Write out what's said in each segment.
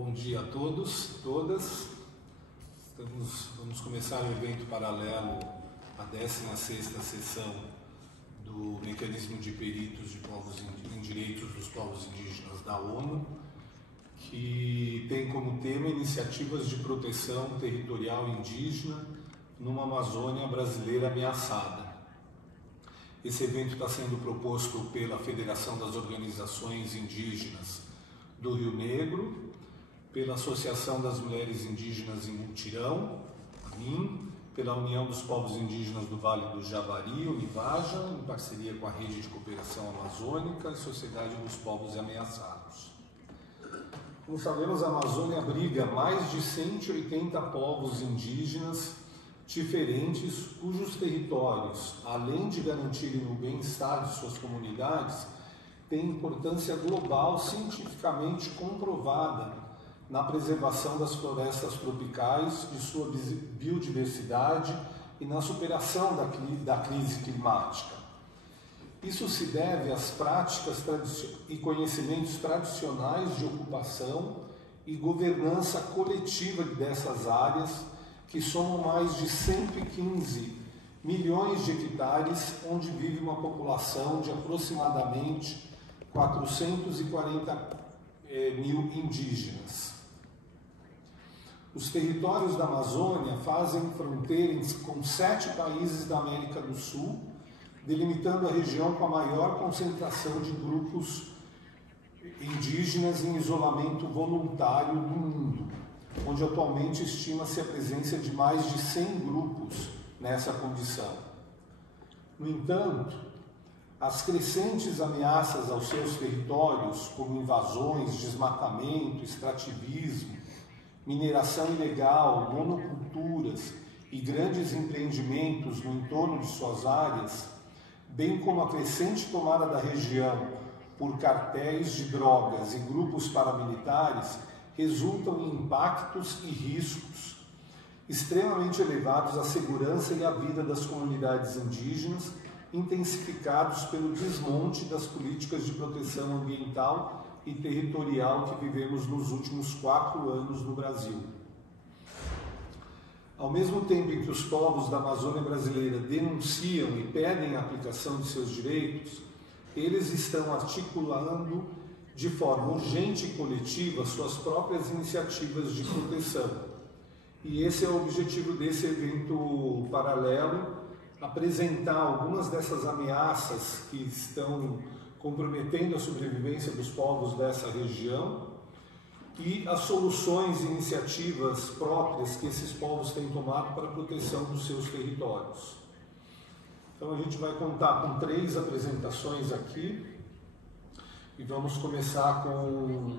Bom dia a todos, todas. Vamos começar o evento paralelo à 16ª sessão do Mecanismo de Peritos em Direitos dos Povos Indígenas da ONU, que tem como tema iniciativas de proteção territorial indígena numa Amazônia brasileira ameaçada. Esse evento está sendo proposto pela Federação das Organizações Indígenas do Rio Negro, pela Associação das Mulheres Indígenas em Mutirão, AMIM, pela União dos Povos Indígenas do Vale do Javari, Univaja, em parceria com a Rede de Cooperação Amazônica e Sociedade dos Povos Ameaçados. Como sabemos, a Amazônia abriga mais de 180 povos indígenas diferentes, cujos territórios, além de garantirem o bem-estar de suas comunidades, têm importância global cientificamente comprovada na preservação das florestas tropicais, de sua biodiversidade e na superação da crise climática. Isso se deve às práticas e conhecimentos tradicionais de ocupação e governança coletiva dessas áreas, que somam mais de 115 milhões de hectares, onde vive uma população de aproximadamente 440 mil indígenas. Os territórios da Amazônia fazem fronteira com 7 países da América do Sul, delimitando a região com a maior concentração de grupos indígenas em isolamento voluntário do mundo, onde atualmente estima-se a presença de mais de 100 grupos nessa condição. No entanto, as crescentes ameaças aos seus territórios, como invasões, desmatamento, extrativismo, mineração ilegal, monoculturas e grandes empreendimentos no entorno de suas áreas, bem como a crescente tomada da região por cartéis de drogas e grupos paramilitares, resultam em impactos e riscos extremamente elevados à segurança e à vida das comunidades indígenas, intensificados pelo desmonte das políticas de proteção ambiental e territorial que vivemos nos últimos 4 anos no Brasil. Ao mesmo tempo em que os povos da Amazônia brasileira denunciam e pedem a aplicação de seus direitos, eles estão articulando de forma urgente e coletiva suas próprias iniciativas de proteção. E esse é o objetivo desse evento paralelo, apresentar algumas dessas ameaças que estão comprometendo a sobrevivência dos povos dessa região e as soluções e iniciativas próprias que esses povos têm tomado para a proteção dos seus territórios. Então a gente vai contar com 3 apresentações aqui e vamos começar com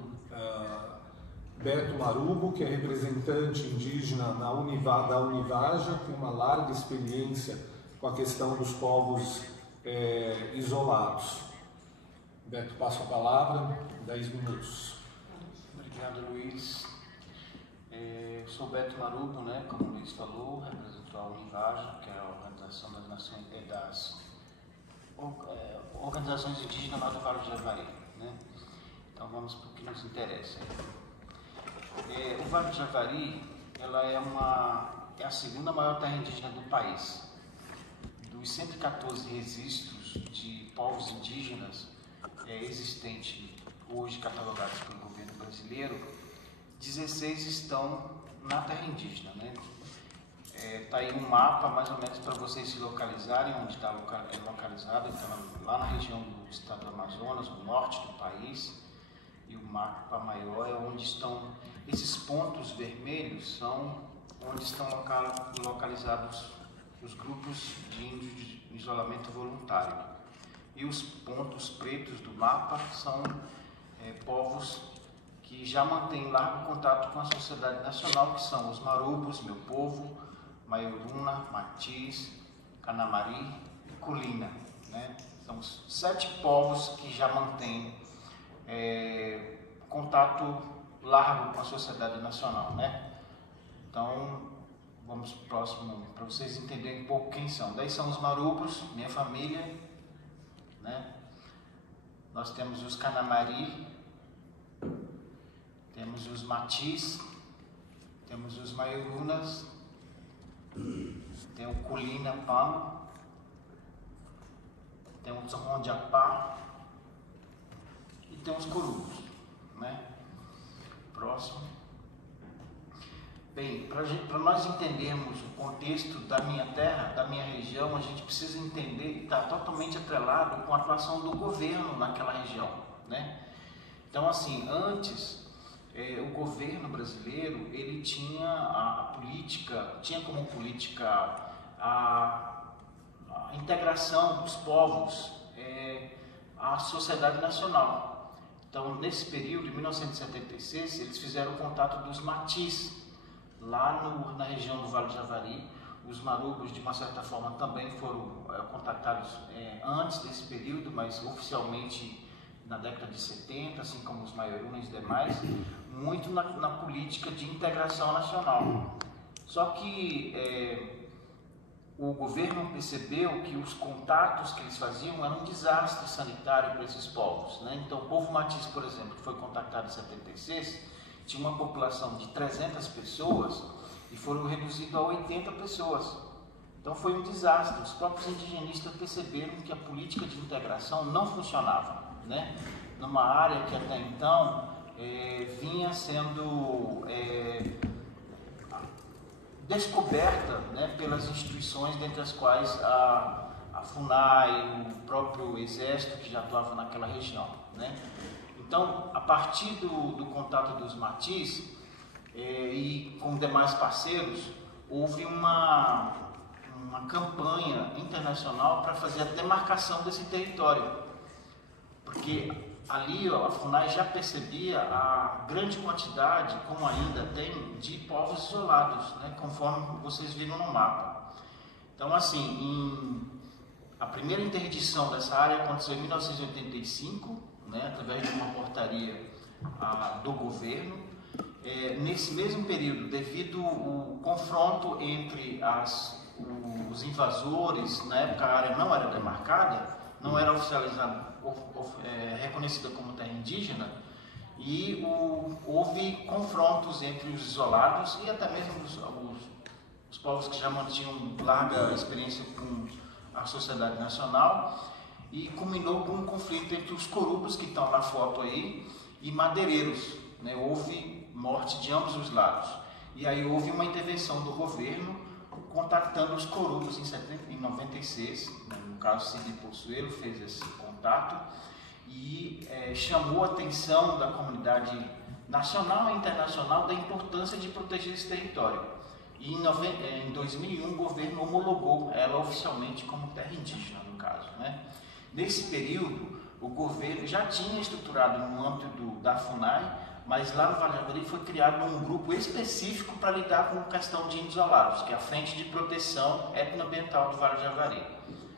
Beto Marubo, que é representante indígena da Univaja, tem uma larga experiência com a questão dos povos isolados. Beto, passo a palavra, 10 minutos. Obrigado, Luiz. Sou Beto Marubo, como o Luiz falou, represento a Univaja, que é a Organização das Nações, Organizações Indígenas lá do Vale do Javari. Então vamos para o que nos interessa. O Vale do Javari ela é a segunda maior terra indígena do país. Dos 114 registros de povos indígenas existentes hoje catalogados pelo governo brasileiro, 16 estão na terra indígena. Está aí um mapa mais ou menos para vocês se localizarem onde está localizado. Então, lá na região do estado do Amazonas, no norte do país, e o mapa maior é onde estão esses pontos vermelhos, são onde estão localizados os grupos de índios de isolamento voluntário. E os pontos pretos do mapa são povos que já mantêm largo contato com a sociedade nacional, que são os Marubos, meu povo, Maioruna, Matiz, Canamari e Culina. São 7 povos que já mantêm contato largo com a sociedade nacional. Então, vamos próximo para vocês entenderem um pouco quem são. Daí são os Marubos, minha família. Nós temos os Canamari, temos temos os Matis, temos os Maiurunas, tem o Kulina Pano, tem o Tsongondiapá e tem os Curubos, né? Próximo. Bem, para nós entendermos o contexto da minha terra, da minha região, a gente precisa entender que está totalmente atrelado com a atuação do governo naquela região, né? Então, assim, antes, o governo brasileiro, ele tinha a política, tinha como política a integração dos povos à sociedade nacional. Então, nesse período, em 1976, eles fizeram o contato dos Matis, lá na região do Vale do Javari. Os Marubos, de uma certa forma, também foram contatados antes desse período, mas oficialmente na década de 70, assim como os Maiurunas e demais, muito na política de integração nacional. Só que o governo percebeu que os contatos que eles faziam eram um desastre sanitário para esses povos, né? Então, o povo Matis, por exemplo, que foi contactado em 76, tinha uma população de 300 pessoas e foram reduzidos a 80 pessoas. Então, foi um desastre. Os próprios indigenistas perceberam que a política de integração não funcionava, né? Numa área que até então vinha sendo descoberta, né, pelas instituições, dentre as quais a FUNAI, o próprio Exército que já atuava naquela região, né? Então, a partir do contato dos Matis e com demais parceiros, houve uma campanha internacional para fazer a demarcação desse território, porque ali a FUNAI já percebia a grande quantidade, como ainda tem, de povos isolados, né, conforme vocês viram no mapa. Então, assim, a primeira interdição dessa área aconteceu em 1985, né, através de uma portaria do governo. Nesse mesmo período, devido ao confronto entre os invasores, na época a área não era demarcada, não era oficializada, reconhecida como terra indígena, e houve confrontos entre os isolados e até mesmo os povos que já mantinham larga experiência com a sociedade nacional, e culminou com um conflito entre os Curubos, que estão na foto aí, e madeireiros, né? Houve morte de ambos os lados. E aí houve uma intervenção do governo contactando os Curubos em 96, né? No caso Cid Possuelo fez esse contato e chamou a atenção da comunidade nacional e internacional da importância de proteger esse território. E em 2001 o governo homologou ela oficialmente como terra indígena, no caso, né? Nesse período, o governo já tinha estruturado no âmbito da FUNAI, mas lá no Vale do Javari foi criado um grupo específico para lidar com a questão de índios isolados, que é a Frente de Proteção Etnoambiental do Vale do Javari,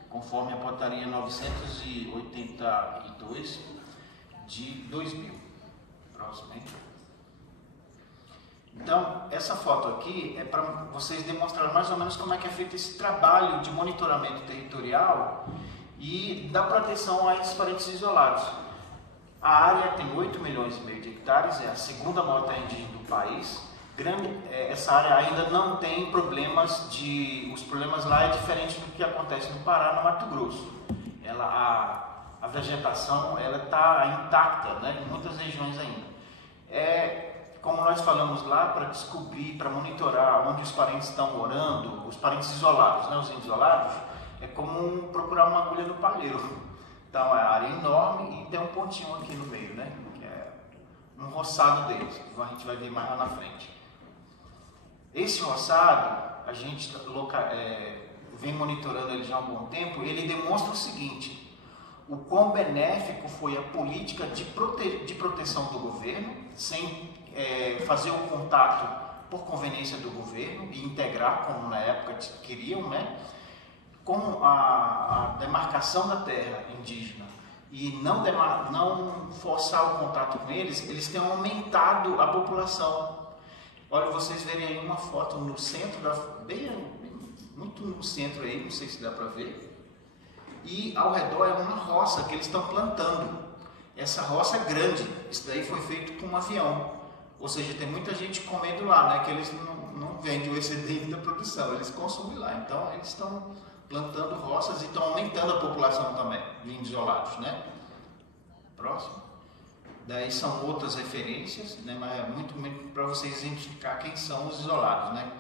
conforme a portaria 982 de 2000. Próximo, hein? Então, essa foto aqui é para vocês demonstrarem mais ou menos como é que é feito esse trabalho de monitoramento territorial e da proteção a esses parentes isolados. A área tem 8,5 milhões de hectares, é a segunda maior terra indígena do país. Essa área ainda não tem problemas os problemas lá é diferente do que acontece no Pará, no Mato Grosso. A vegetação está intacta, né, em muitas regiões ainda. Como nós falamos lá, para descobrir, para monitorar onde os parentes estão morando, os parentes isolados, né, os índios isolados, é como procurar uma agulha no palheiro. Então, a área é enorme e tem um pontinho aqui no meio, né, que é um roçado deles, que a gente vai ver mais lá na frente. Esse roçado, a gente vem monitorando ele já há um bom tempo, e ele demonstra o seguinte: o quão benéfico foi a política de proteção do governo, sem fazer o contato por conveniência do governo e integrar, como na época queriam, né? Com a demarcação da terra indígena e não forçar o contato com eles, eles têm aumentado a população. Olha, vocês verem aí uma foto no centro, muito no centro aí, não sei se dá para ver, e ao redor é uma roça que eles estão plantando. Essa roça é grande, isso daí foi feito com um avião. Ou seja, tem muita gente comendo lá, né? Que eles não vendem o excedente da produção, eles consomem lá. Então, eles estão plantando roças e estão aumentando a população também de índios isolados, né? Próximo. Daí são outras referências, né? Mas é muito para vocês identificar quem são os isolados, né?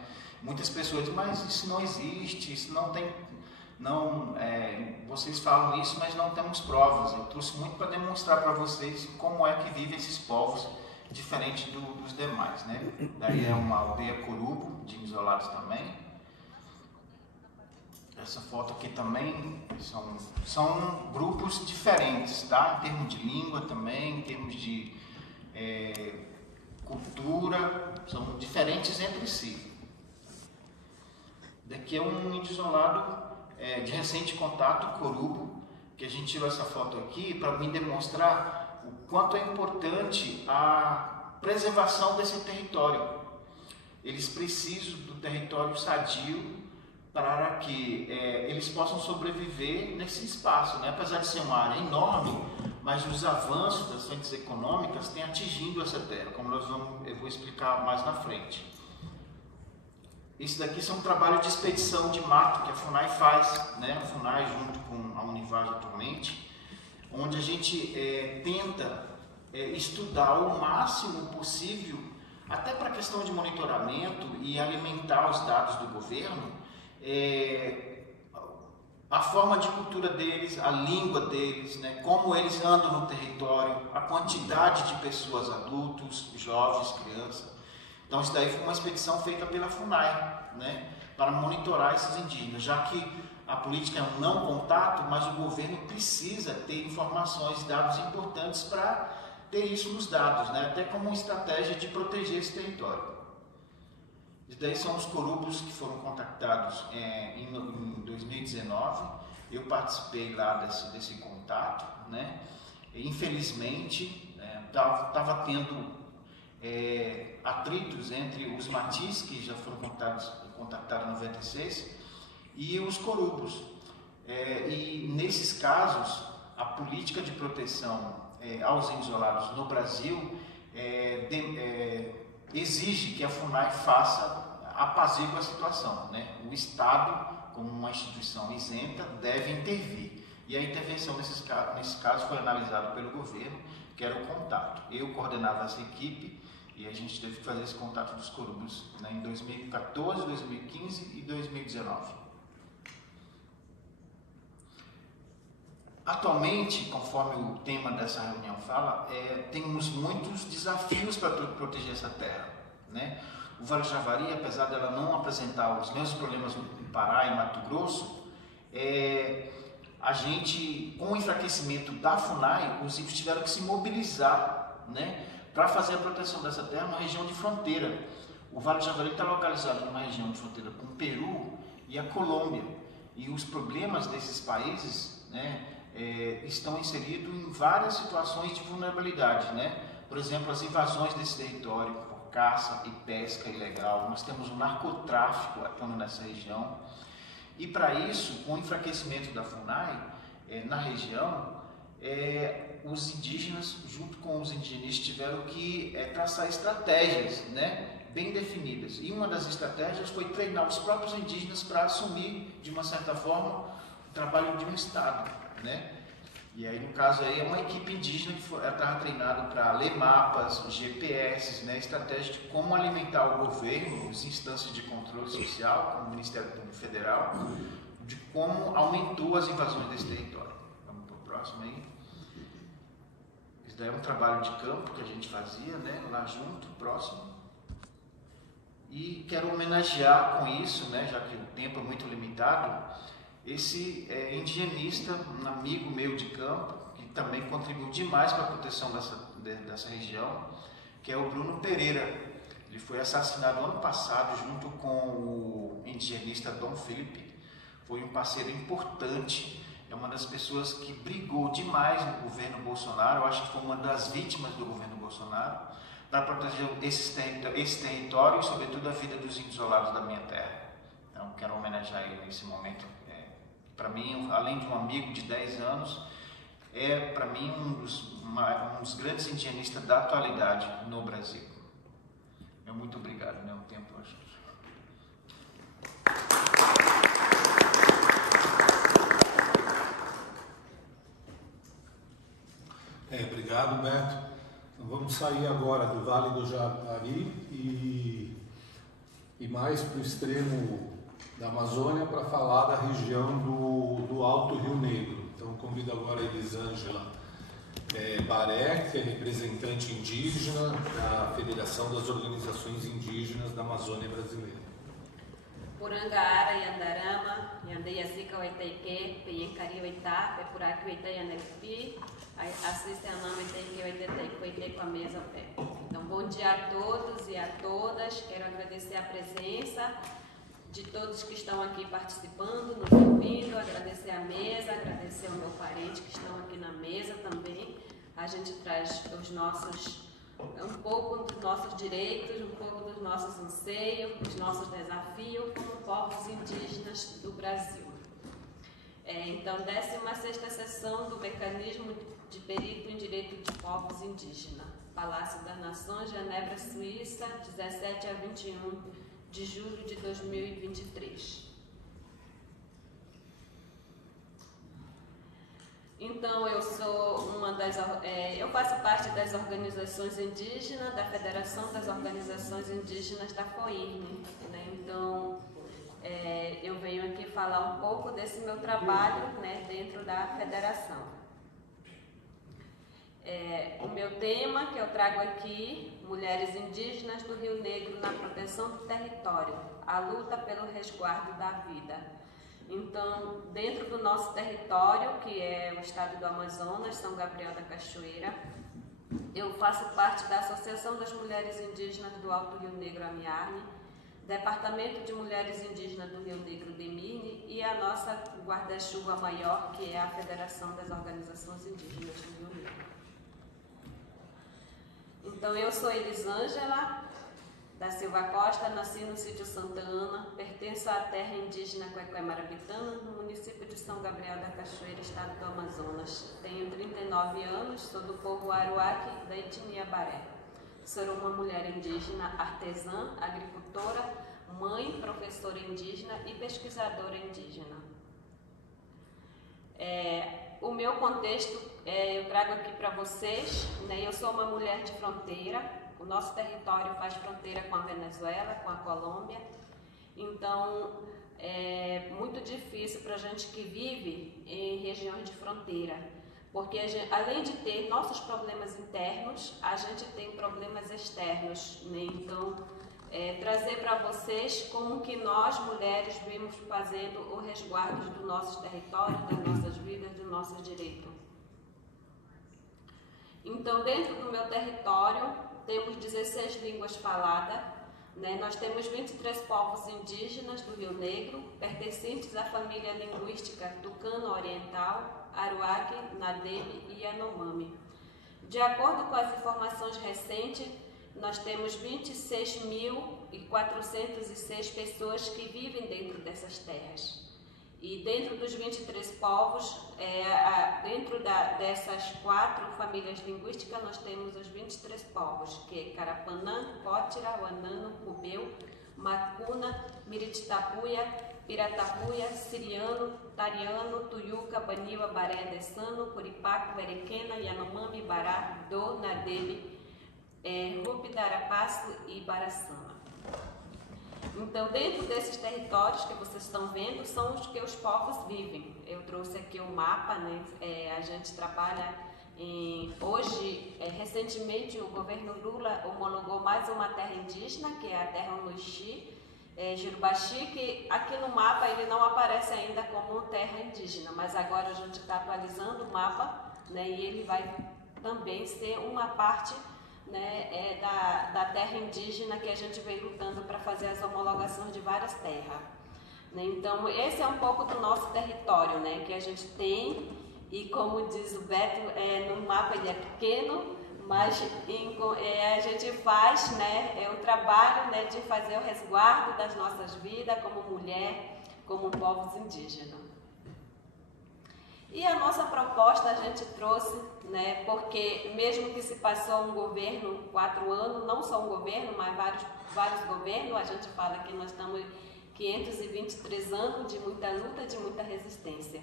Muitas pessoas dizem, mas isso não existe, isso não tem... vocês falam isso, mas não temos provas. Eu trouxe muito para demonstrar para vocês como é que vivem esses povos, diferente dos demais, né? Daí é uma aldeia Corubo, de isolados também. Essa foto aqui também são grupos diferentes, tá? Em termos de língua também, em termos de cultura, são diferentes entre si. Daqui é um índio isolado de recente contato, Corubo, que a gente tirou essa foto aqui para me demonstrar o quanto é importante a preservação desse território. Eles precisam do território sadio para que eles possam sobreviver nesse espaço, né? Apesar de ser uma área enorme, mas os avanços das frentes econômicas têm atingido essa terra, como eu vou explicar mais na frente. Isso daqui são um trabalho de expedição de mato que a FUNAI faz, né? A FUNAI junto com a Univage atualmente, onde a gente tenta estudar o máximo possível, até para a questão de monitoramento e alimentar os dados do governo, a forma de cultura deles, a língua deles, né? Como eles andam no território, a quantidade de pessoas, adultos, jovens, crianças. Então isso daí foi uma expedição feita pela FUNAI, né, para monitorar esses indígenas, já que a política é um não contato, mas o governo precisa ter informações, dados importantes para ter isso nos dados, né, até como uma estratégia de proteger esse território. Isso daí são os corubos que foram contactados em 2019, eu participei lá desse contato, né, infelizmente estava tendo atritos entre os matis, que já foram contactados em 96, e os corubos. E nesses casos, a política de proteção aos índios isolados no Brasil exige que a FUNAI apazigue a situação, né? O Estado, como uma instituição isenta, deve intervir. E a intervenção nesse caso foi analisada pelo governo, que era o contato. Eu coordenava essa equipe, e a gente teve que fazer esse contato dos corubos, né, em 2014, 2015 e 2019. Atualmente, conforme o tema dessa reunião fala, temos muitos desafios para proteger essa terra, né? O Vale do Javari, apesar dela não apresentar os mesmos problemas no Pará e Mato Grosso, a gente, com o enfraquecimento da FUNAI, os índios tiveram que se mobilizar, né, para fazer a proteção dessa terra numa região de fronteira. O Vale do Javari está localizado numa região de fronteira com o Peru e a Colômbia. E os problemas desses países, né, estão inseridos em várias situações de vulnerabilidade, né? Por exemplo, as invasões desse território por caça e pesca ilegal. Nós temos um narcotráfico atuando nessa região. E para isso, com o enfraquecimento da FUNAI na região, os indígenas, junto com os indigenistas, tiveram que traçar estratégias, né, bem definidas. E uma das estratégias foi treinar os próprios indígenas para assumir, de uma certa forma, o trabalho de um Estado, né? E aí, no caso, é uma equipe indígena que estava treinada para ler mapas, GPS, né, estratégia de como alimentar o governo, as instâncias de controle social, como o Ministério Público Federal, de como aumentou as invasões desse território. Vamos para o próximo aí. Isso daí é um trabalho de campo que a gente fazia, né, lá junto, próximo. E quero homenagear com isso, né, já que o tempo é muito limitado, esse indigenista, um amigo meu de campo, que também contribuiu demais para a proteção dessa região, que é o Bruno Pereira. Ele foi assassinado ano passado junto com o indigenista Dom Felipe. Foi um parceiro importante, é uma das pessoas que brigou demais no governo Bolsonaro, eu acho que foi uma das vítimas do governo Bolsonaro, para proteger esse território e, sobretudo, a vida dos índios isolados da minha terra. Então, quero homenagear ele nesse momento. Para mim, além de um amigo de 10 anos, para mim um dos grandes indigenistas da atualidade no Brasil. Meu muito obrigado, né? O tempo acho que... Obrigado, Beto. Então, vamos sair agora do Vale do Javari e mais para o extremo da Amazônia para falar da região do Alto Rio Negro. Então, convido agora a Elisângela Baré, que é representante indígena da Federação das Organizações Indígenas da Amazônia Brasileira. Purangaara Yandarama, Yandeiazica Waitaike, Peyencari Waitá, Pepuraki Waitai Yaneripi, assiste a Nama Waitaike Waitaike Waitei com a mesa ao pé. Então, bom dia a todos e a todas. Quero agradecer a presença de todos que estão aqui participando, nos ouvindo, agradecer a mesa, agradecer ao meu parente que estão aqui na mesa também. A gente traz um pouco dos nossos direitos, um pouco dos nossos anseios, dos nossos desafios como povos indígenas do Brasil. Então, 16ª sessão do Mecanismo de Perito em Direito de Povos Indígenas, Palácio das Nações, Genebra, Suíça, 17 a 21 de julho de 2023. Então, eu faço parte das organizações indígenas, da Federação das Organizações Indígenas da FOIRNE, né? Então, eu venho aqui falar um pouco desse meu trabalho, né, dentro da federação. O meu tema que eu trago aqui, Mulheres Indígenas do Rio Negro na Proteção do Território, a luta pelo resguardo da vida. Então, dentro do nosso território, que é o estado do Amazonas, São Gabriel da Cachoeira, eu faço parte da Associação das Mulheres Indígenas do Alto Rio Negro, Amiarne, Departamento de Mulheres Indígenas do Rio Negro, DEMIRNE, e a nossa guarda-chuva maior, que é a Federação das Organizações Indígenas do Rio Negro. Então, eu sou Elisângela da Silva Costa, nasci no sítio Santa Ana, pertenço à terra indígena Quequé-Marabitana, no município de São Gabriel da Cachoeira, estado do Amazonas. Tenho 39 anos, sou do povo Aruaque, da etnia Baré. Sou uma mulher indígena, artesã, agricultora, mãe, professora indígena e pesquisadora indígena. O meu contexto, eu trago aqui para vocês, né? Eu sou uma mulher de fronteira. O nosso território faz fronteira com a Venezuela, com a Colômbia. Então, é muito difícil para a gente que vive em regiões de fronteira, porque além de ter nossos problemas internos, a gente tem problemas externos, né? Então, trazer para vocês como que nós, mulheres, vimos fazendo o resguardo do nosso território, das nossas vidas, dos nossos direitos. Então, dentro do meu território, temos 16 línguas faladas, né? Nós temos 23 povos indígenas do Rio Negro, pertencentes à família linguística Tucano-Oriental, Aruaque, Nademe e Yanomami. De acordo com as informações recentes, nós temos 26.406 pessoas que vivem dentro dessas terras. E dentro dos 23 povos, dessas 4 famílias linguísticas, nós temos os 23 povos, que é Carapanã, Cótira, Wanano, Cubeu, Macuna, Mirititapuia, Piratapuia, Siriano, Tariano, Tuyuca, Baniwa, Baré, Dessano, Curipaco, Berequena, Yanomami, Bará, Do, Nadebe, Rupi, Darapaço e Baraçana. Então, dentro desses territórios que vocês estão vendo, são os que os povos vivem. Eu trouxe aqui o mapa, né? A gente trabalha hoje, recentemente, o governo Lula homologou mais uma terra indígena, que é a terra Onuxi, Jurubaxi, que aqui no mapa ele não aparece ainda como terra indígena, mas agora a gente está atualizando o mapa, né? E ele vai também ser uma parte, né, da terra indígena que a gente vem lutando para fazer as homologações de várias terras. Né? Então, esse é um pouco do nosso território, né, que a gente tem, e como diz o Beto, no mapa ele é pequeno, mas a gente faz, né, o trabalho, né, de fazer o resguardo das nossas vidas como mulher, como povos indígenas. E a nossa proposta a gente trouxe, né, porque mesmo que se passou um governo 4 anos, não só um governo, mas vários governos, a gente fala que nós estamos 523 anos de muita luta, de muita resistência.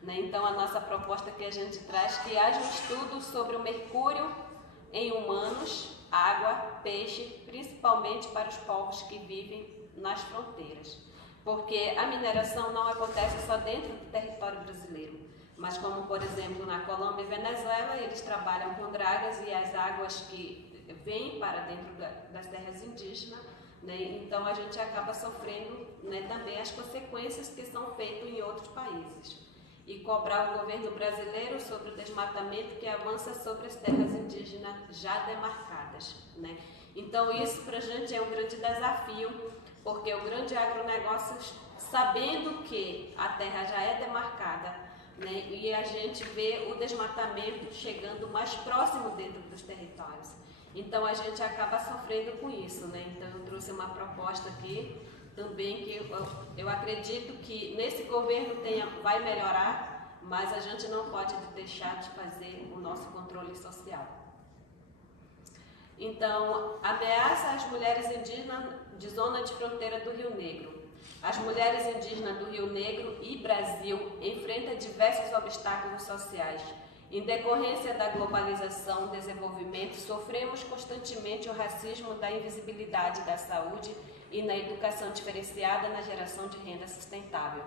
Né? Então a nossa proposta que a gente traz é que haja um estudo sobre o mercúrio em humanos, água, peixe, principalmente para os povos que vivem nas fronteiras. Porque a mineração não acontece só dentro do território brasileiro, mas como, por exemplo, na Colômbia e Venezuela, eles trabalham com dragas e as águas que vêm para dentro das terras indígenas, né? Então a gente acaba sofrendo, né, também as consequências que são feitas em outros países. E cobrar o governo brasileiro sobre o desmatamento que avança sobre as terras indígenas já demarcadas, né? Então isso para a gente é um grande desafio, porque o grande agronegócio, sabendo que a terra já é demarcada, né, e a gente vê o desmatamento chegando mais próximo dentro dos territórios. Então a gente acaba sofrendo com isso, né? Então eu trouxe uma proposta aqui também que eu acredito que nesse governo vai melhorar, mas a gente não pode deixar de fazer o nosso controle social. Então, ameaça às mulheres indígenas de zona de fronteira do Rio Negro. As mulheres indígenas do Rio Negro e Brasil enfrentam diversos obstáculos sociais. Em decorrência da globalização e desenvolvimento, sofremos constantemente o racismo da invisibilidade da saúde e na educação diferenciada na geração de renda sustentável.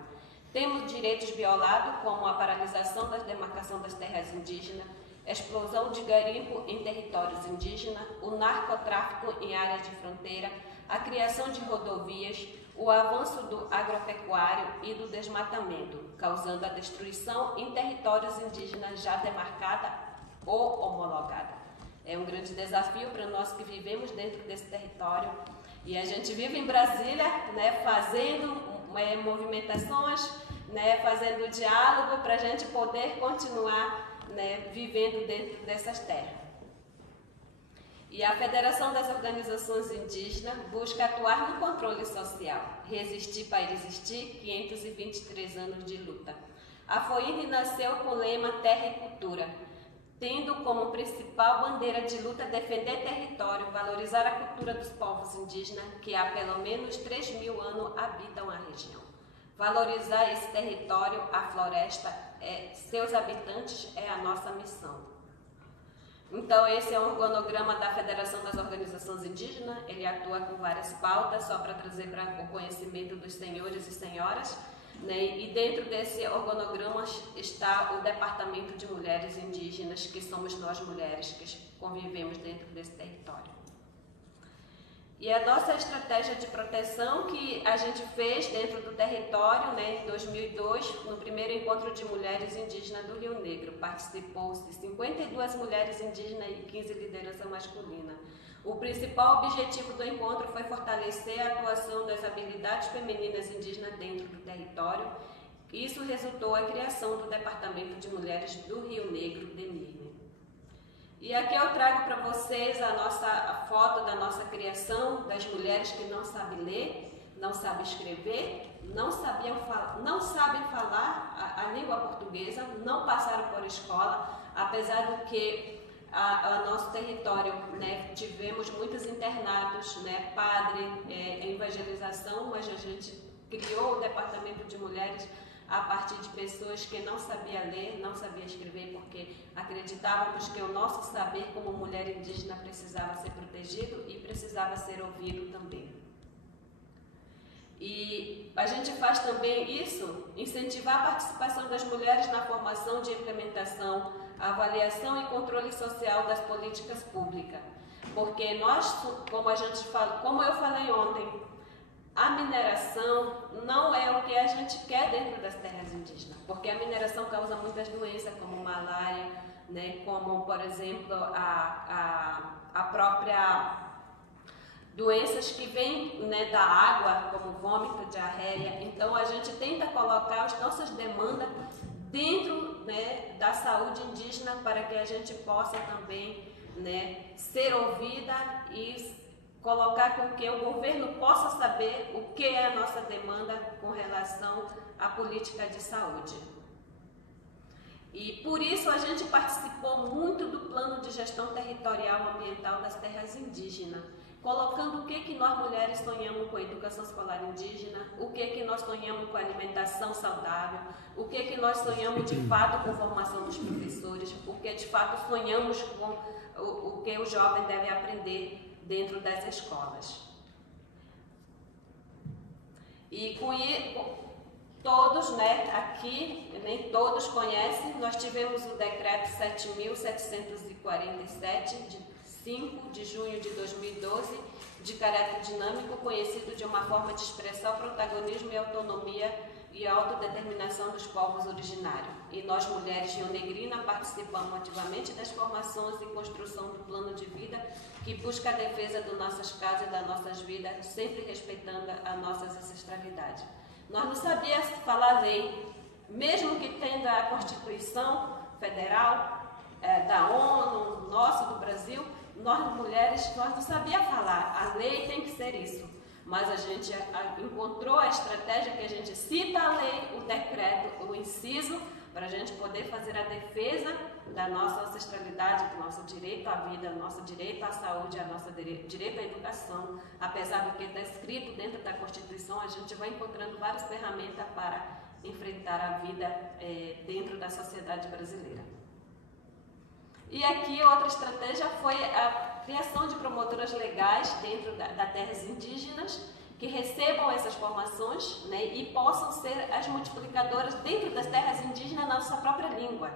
Temos direitos violados, como a paralisação da demarcação das terras indígenas, explosão de garimpo em territórios indígenas, o narcotráfico em áreas de fronteira, a criação de rodovias, o avanço do agropecuário e do desmatamento, causando a destruição em territórios indígenas já demarcada ou homologada. É um grande desafio para nós que vivemos dentro desse território e a gente vive em Brasília, né, fazendo movimentações, né, fazendo diálogo para a gente poder continuar, né, vivendo dentro dessas terras. E a Federação das Organizações Indígenas busca atuar no controle social, resistir para existir, 523 anos de luta. A FOIND nasceu com o lema Terra e Cultura, tendo como principal bandeira de luta defender território, valorizar a cultura dos povos indígenas, que há pelo menos 3.000 anos habitam a região. Valorizar esse território, a floresta, seus habitantes, é a nossa missão. Então, esse é um organograma da Federação das Organizações Indígenas. Ele atua com várias pautas, só para trazer para o conhecimento dos senhores e senhoras, né? E dentro desse organograma está o Departamento de Mulheres Indígenas, que somos nós mulheres que convivemos dentro desse território. E a nossa estratégia de proteção que a gente fez dentro do território, né, em 2002, no primeiro encontro de mulheres indígenas do Rio Negro, participou-se 52 mulheres indígenas e 15 lideranças masculinas. O principal objetivo do encontro foi fortalecer a atuação das habilidades femininas indígenas dentro do território. Isso resultou na criação do Departamento de Mulheres do Rio Negro, DEMIRNE. E aqui eu trago para vocês a foto da nossa criação, das mulheres que não sabem ler, não sabem escrever, não sabem falar a língua portuguesa, não passaram por escola, apesar do que nosso território, né, tivemos muitos internatos, né, padre, evangelização, mas a gente criou o Departamento de Mulheres a partir de pessoas que não sabiam ler, não sabiam escrever, porque acreditávamos que o nosso saber como mulher indígena precisava ser protegido e precisava ser ouvido também. E a gente faz também isso, incentivar a participação das mulheres na formação de implementação, avaliação e controle social das políticas públicas. Porque nós, como eu falei ontem, a mineração não é o que a gente quer dentro das terras indígenas, porque a mineração causa muitas doenças, como malária, né, como, por exemplo, a própria doenças que vêm, né, da água, como vômito, diarreia. Então, a gente tenta colocar as nossas demandas dentro, né, da saúde indígena para que a gente possa também, né, ser ouvida e colocar com que o governo possa saber o que é a nossa demanda com relação à política de saúde. E por isso a gente participou muito do plano de gestão territorial ambiental das terras indígenas, colocando o que nós mulheres sonhamos com a educação escolar indígena, o que nós sonhamos com a alimentação saudável, o que nós sonhamos de fato com a formação dos professores, o que de fato sonhamos com o que o jovem deve aprender dentro das escolas. E com todos, né, aqui, nem todos conhecem, nós tivemos o decreto 7.747, de 5 de junho de 2012, de caráter dinâmico, conhecido de uma forma de expressar o protagonismo e autonomia e a autodeterminação dos povos originários. E nós, mulheres rionegrina, participamos ativamente das formações e construção do plano de vida que busca a defesa das nossas casas e das nossas vidas, sempre respeitando a nossa ancestralidade. Nós não sabíamos falar lei, mesmo que tendo a Constituição Federal, da ONU, nossa, do Brasil, nós mulheres, nós não sabíamos falar, a lei tem que ser isso. Mas a gente encontrou a estratégia que a gente cita a lei, o decreto, o inciso, para a gente poder fazer a defesa da nossa ancestralidade, do nosso direito à vida, do nosso direito à saúde, do nosso direito à educação. Apesar do que está escrito dentro da Constituição, a gente vai encontrando várias ferramentas para enfrentar a vida dentro da sociedade brasileira. E aqui outra estratégia foi a criação de promotoras legais dentro das terras indígenas, que recebam essas formações, né, e possam ser as multiplicadoras dentro das terras indígenas na sua própria língua,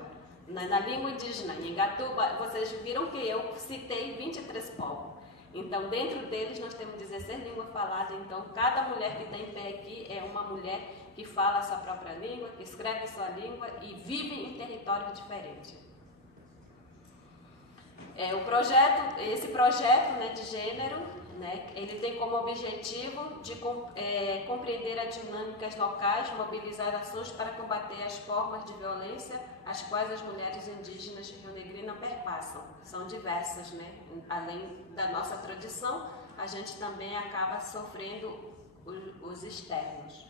na língua indígena. Em Gatuba, vocês viram que eu citei 23 povos. Então, dentro deles, nós temos 16 línguas faladas. Então, cada mulher que está em pé aqui é uma mulher que fala a sua própria língua, que escreve a sua língua e vive em território diferente. Esse projeto, né, de gênero, né, ele tem como objetivo de compreender as dinâmicas locais, mobilizar ações para combater as formas de violência as quais as mulheres indígenas de Rionegrina perpassam. São diversas, né? Além da nossa tradição, a gente também acaba sofrendo os externos.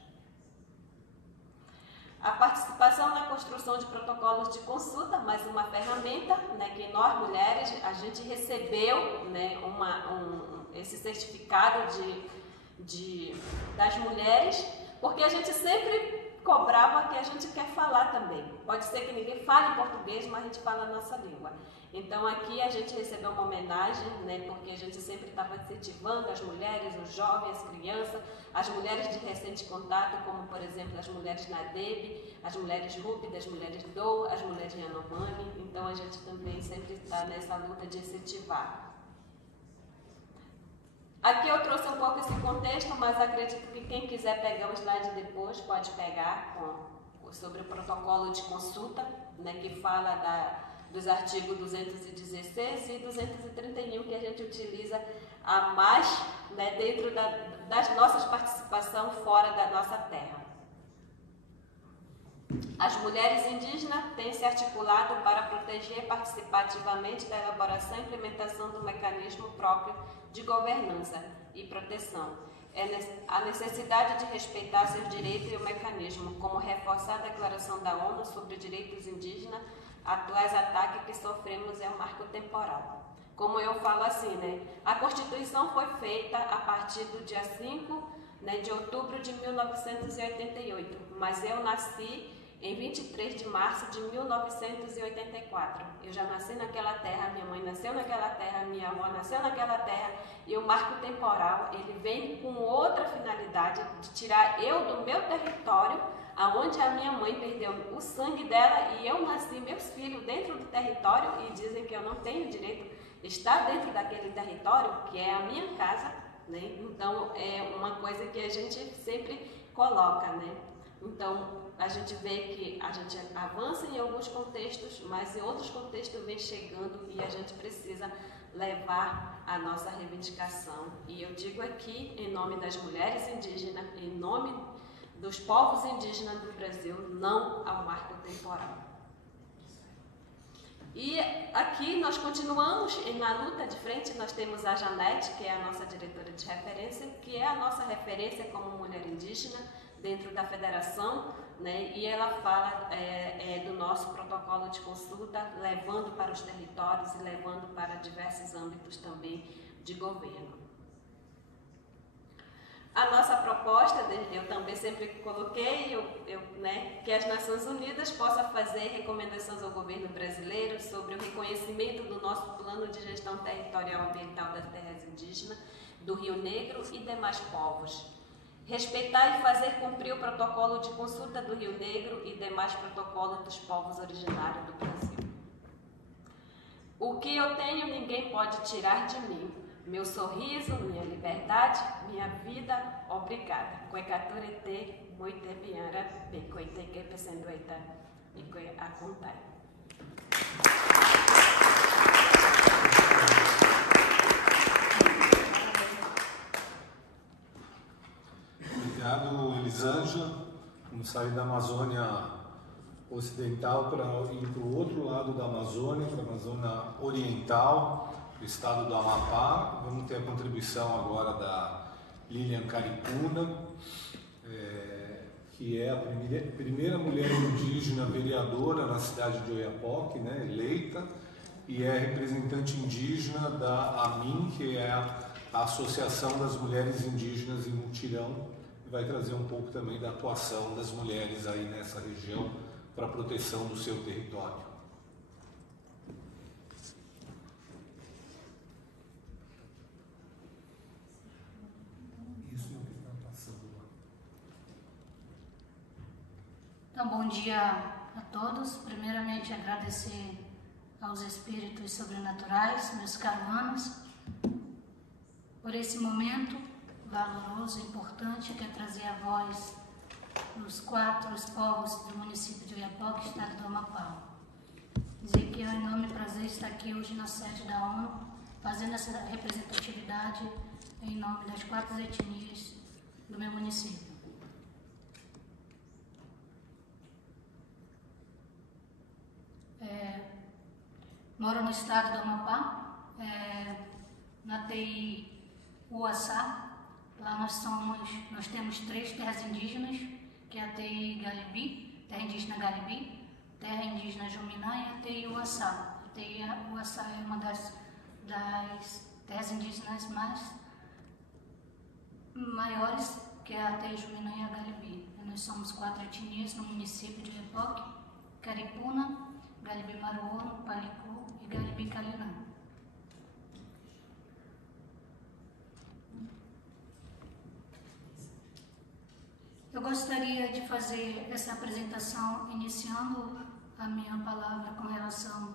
A participação na construção de protocolos de consulta, mais uma ferramenta, né, que nós mulheres, a gente recebeu, né, esse certificado das mulheres, porque a gente sempre cobrava que a gente quer falar também. Pode ser que ninguém fale português, mas a gente fala a nossa língua. Então aqui a gente recebeu uma homenagem, né, porque a gente sempre estava incentivando as mulheres, os jovens, as crianças, as mulheres de recente contato, como por exemplo as mulheres Nadeb, as mulheres Rupi, as mulheres Dou, as mulheres Yanomami. Então a gente também sempre está nessa luta de incentivar. Aqui eu trouxe um pouco esse contexto, mas acredito que quem quiser pegar o slide depois pode pegar sobre o protocolo de consulta, né, que fala dos artigos 216 e 231 que a gente utiliza a mais, né, dentro das nossas participações fora da nossa terra. As mulheres indígenas têm se articulado para proteger e participar ativamente da elaboração e implementação do mecanismo próprio de governança e proteção. A necessidade de respeitar seus direitos e o mecanismo, como reforçar a Declaração da ONU sobre Direitos Indígenas, atuais ataques que sofremos é um marco temporal. Como eu falo assim, né? A Constituição foi feita a partir do dia 5, né, de outubro de 1988, mas eu nasci em 23 de março de 1984. Eu já nasci naquela terra, minha mãe nasceu naquela terra, minha avó nasceu naquela terra, e o marco temporal, ele vem com outra finalidade de tirar eu do meu território, aonde a minha mãe perdeu o sangue dela e eu nasci, meus filhos, dentro do território, e dizem que eu não tenho direito de estar dentro daquele território, que é a minha casa, né? Então, é uma coisa que a gente sempre coloca, né? Então, a gente vê que a gente avança em alguns contextos, mas em outros contextos vem chegando e a gente precisa levar a nossa reivindicação. E eu digo aqui, em nome das mulheres indígenas, em nome dos povos indígenas do Brasil, não ao marco temporal. E aqui nós continuamos na luta de frente, nós temos a Janete, que é a nossa diretora de referência, que é a nossa referência como mulher indígena dentro da federação. né? E ela fala do nosso protocolo de consulta, levando para os territórios e levando para diversos âmbitos também de governo. A nossa proposta, eu também sempre coloquei, que as Nações Unidas possam fazer recomendações ao governo brasileiro sobre o reconhecimento do nosso plano de gestão territorial ambiental das terras indígenas, do Rio Negro e demais povos. Respeitar e fazer cumprir o protocolo de consulta do Rio Negro e demais protocolos dos povos originários do Brasil. O que eu tenho ninguém pode tirar de mim. Meu sorriso, minha liberdade, minha vida, obrigada. Coicaturete, moite biara, becoite que pesendoita e coi acontai. Obrigado, Elisângela. Vamos sair da Amazônia Ocidental para ir para o outro lado da Amazônia, para a Amazônia Oriental, o estado do Amapá. Vamos ter a contribuição agora da Lilian Caripuna, que é a primeira mulher indígena vereadora na cidade de Oiapoque, né, eleita, e é representante indígena da AMIN, que é a Associação das Mulheres Indígenas em Mutirão, e vai trazer um pouco também da atuação das mulheres aí nessa região para a proteção do seu território. Isso é o que está passando lá. Então, bom dia a todos. Primeiramente, agradecer aos espíritos sobrenaturais, meus caruanos, por esse momento valoroso e importante que é trazer a voz dos 4 povos do município de Oiapoque, estado do Amapá. Dizer que é um enorme prazer estar aqui hoje na sede da ONU, fazendo essa representatividade em nome das 4 etnias do meu município. Moro no estado do Amapá, na TI Uaçá. Lá nós temos 3 terras indígenas, que é a TI Galibi, terra indígena Galibi, terra indígena Juminá e a TI Uaçá. A TI Uaçá é uma das terras indígenas maiores, que é a TI Juminá e a Galibi. Nós somos 4 etnias no município de Oiapoque: Caripuna, Galibi Maruono, Palicu e Galibi Calirã. Eu gostaria de fazer essa apresentação iniciando a minha palavra com relação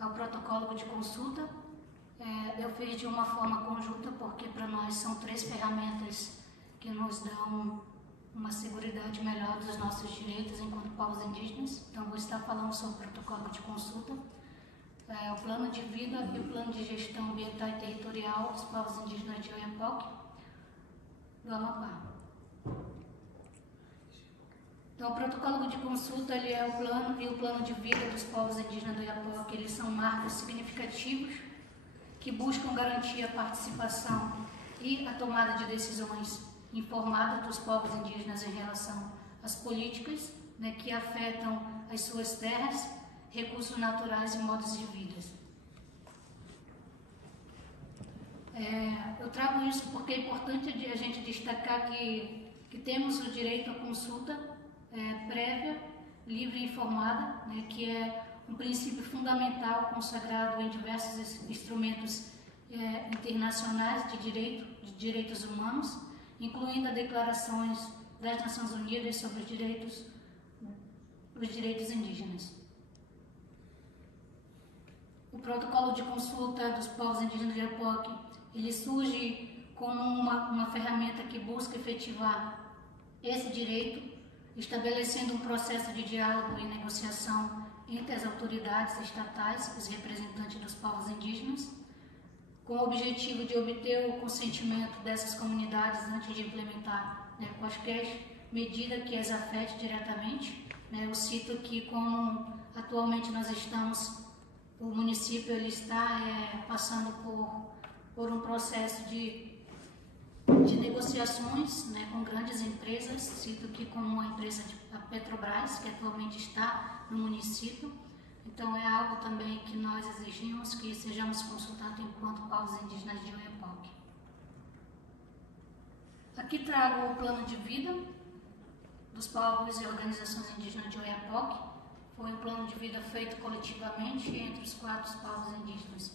ao protocolo de consulta. Eu fiz de uma forma conjunta porque para nós são 3 ferramentas que nos dão uma seguridade melhor dos nossos direitos enquanto povos indígenas. Então vou estar falando sobre o protocolo de consulta, o plano de vida e o plano de gestão ambiental e territorial dos povos indígenas de Oiapoque, do Amapá. Então, o protocolo de consulta ele é o plano e o plano de vida dos povos indígenas do Oiapoque. Eles são marcos significativos que buscam garantir a participação e a tomada de decisões informadas dos povos indígenas em relação às políticas, né, que afetam as suas terras, recursos naturais e modos de vida. Eu trago isso porque é importante a gente destacar que temos o direito à consulta prévia, livre e informada, né, que é um princípio fundamental consagrado em diversos instrumentos internacionais de direitos humanos, incluindo as declarações das Nações Unidas sobre os direitos indígenas. O protocolo de consulta dos povos indígenas de Oiapoque, ele surge como uma ferramenta que busca efetivar esse direito, estabelecendo um processo de diálogo e negociação entre as autoridades estatais, os representantes dos povos indígenas, com o objetivo de obter o consentimento dessas comunidades antes de implementar quaisquer medida que as afete diretamente. Eu cito que, como atualmente nós estamos, o município ele está passando por um processo de de negociações, né, com grandes empresas, cito aqui como a empresa a Petrobras, que atualmente está no município. Então é algo também que nós exigimos que sejamos consultados enquanto povos indígenas de Oiapoque. Aqui trago o plano de vida dos povos e organizações indígenas de Oiapoque. Foi um plano de vida feito coletivamente entre os 4 povos indígenas.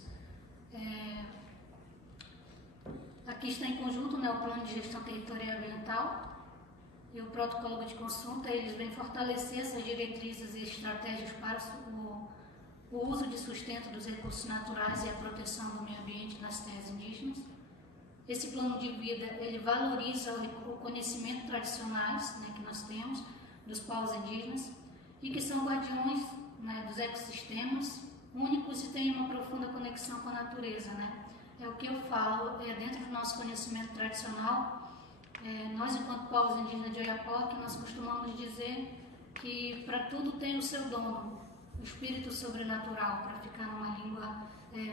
Aqui está em conjunto, né, o plano de gestão territorial e ambiental e o protocolo de consulta. Eles vêm fortalecer essas diretrizes e estratégias para o uso de sustento dos recursos naturais e a proteção do meio ambiente nas terras indígenas. Esse plano de vida, ele valoriza o conhecimento tradicionais, né, que nós temos dos povos indígenas e que são guardiões, né, dos ecossistemas únicos e têm uma profunda conexão com a natureza, né? É o que eu falo, dentro do nosso conhecimento tradicional, nós enquanto povos indígenas de Oiapoque, nós costumamos dizer que para tudo tem o seu dono, o espírito sobrenatural, para ficar numa língua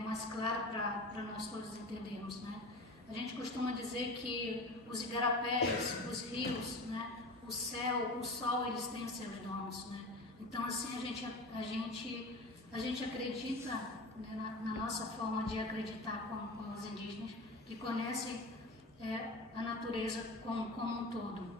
mais clara para nós todos entendermos, né? A gente costuma dizer que os igarapés, os rios, né, o céu, o sol, eles têm os seus donos, né? Então, assim, a gente acredita, né, na nossa forma de acreditar como povos indígenas, que conhecem a natureza como um todo.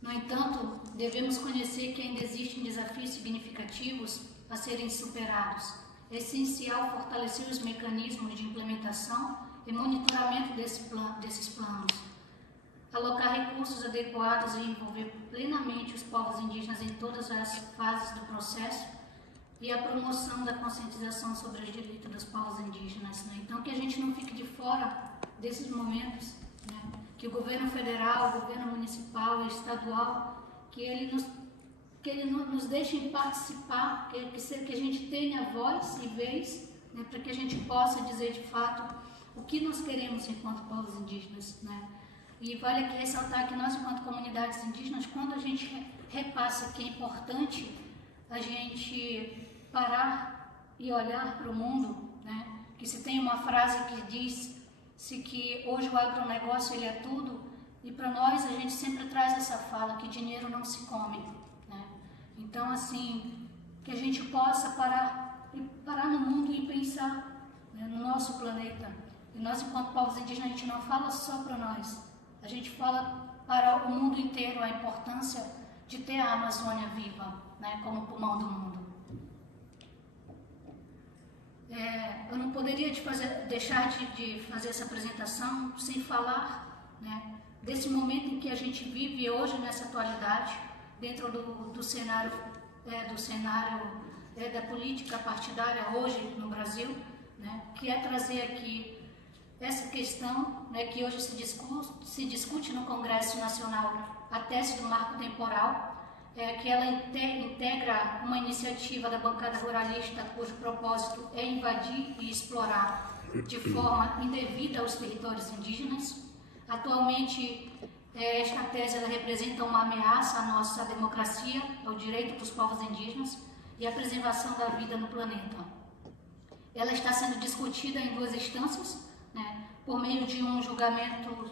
No entanto, devemos conhecer que ainda existem desafios significativos a serem superados. É essencial fortalecer os mecanismos de implementação e monitoramento desses planos, alocar recursos adequados e envolver plenamente os povos indígenas em todas as fases do processo e a promoção da conscientização sobre os direitos dos povos indígenas, né? Então, que a gente não fique de fora desses momentos, né? Que o governo federal, o governo municipal e estadual, que ele nos deixe participar, que a gente tenha voz e vez, né? Para que a gente possa dizer de fato o que nós queremos enquanto povos indígenas, né? E vale aqui ressaltar que nós, enquanto comunidades indígenas, quando a gente repassa que é importante a gente parar e olhar para o mundo, né? Que se tem uma frase que diz-se que hoje o agronegócio ele é tudo, e para nós a gente sempre traz essa fala que dinheiro não se come, né? Então, assim, que a gente possa parar no mundo e pensar, né, no nosso planeta. E nós, enquanto povos indígenas, a gente não fala só para nós, a gente fala para o mundo inteiro a importância de ter a Amazônia viva, né, como pulmão do mundo. Eu não poderia deixar de fazer essa apresentação sem falar, né, desse momento em que a gente vive hoje, nessa atualidade, dentro do cenário da política partidária hoje no Brasil, né, que é trazer aqui essa questão, né, que hoje se discute no Congresso Nacional, a tese do marco temporal, que ela integra uma iniciativa da bancada ruralista cujo propósito é invadir e explorar de forma indevida os territórios indígenas. Atualmente, esta tese ela representa uma ameaça à nossa democracia, ao direito dos povos indígenas e à preservação da vida no planeta. Ela está sendo discutida em 2 instâncias, né, por meio de um julgamento